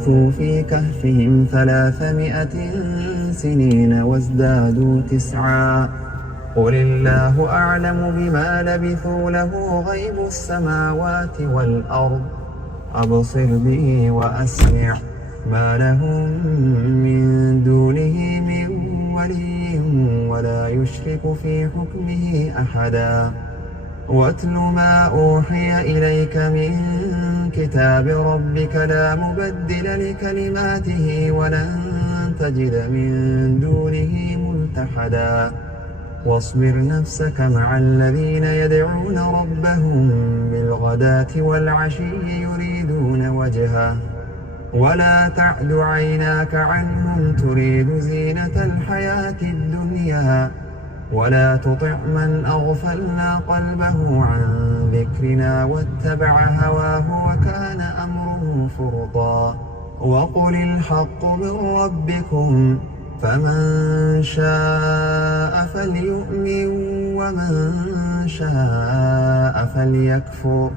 لبثوا في كهفهم 300 سنين وازدادوا 9. قل الله أعلم بما لبثوا له غيب السماوات والأرض أبصر به وأسمع ما لهم من دونه من ولي ولا يشرك في حكمه أحدا. واتل ما أوحي إليك من كتاب ربك لا مبدل لكلماته ولن تجد من دونه ملتحدا. واصبر نفسك مع الذين يدعون ربهم بالغداة والعشي يريدون وجهه ولا تعد عيناك عنهم تريد زينة الحياة الدنيا ولا تطع من أغفلنا قلبه عن ذكرنا واتبع هواه وكان أمره فرطا. وقل الحق من ربكم فمن شاء فليؤمن ومن شاء فليكفر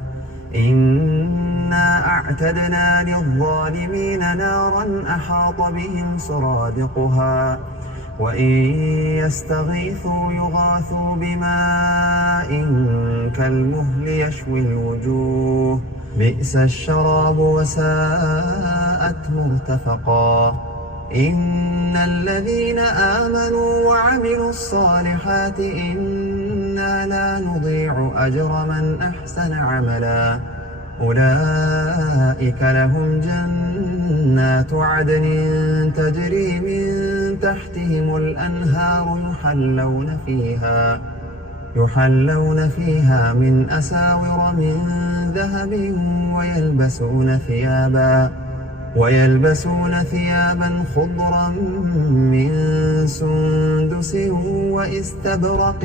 إنا أعتدنا للظالمين نارا أحاط بهم سرادقها وإن يستغيثوا يغاثوا بماء كالمهل يشوي الوجوه بئس الشراب وساءت مرتفقا. إن الذين آمنوا وعملوا الصالحات إنا لا نضيع أجر من أحسن عملا أولئك لهم جنات عدن تجري من تحتهم الأنهار يحلون فيها من أساور من ذهب ويلبسون ثيابا خضرا من سندس واستبرق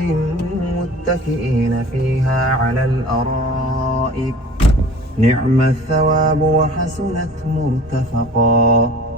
متكئين فيها على الأرائك نعم الثواب وحسنت مرتفقا.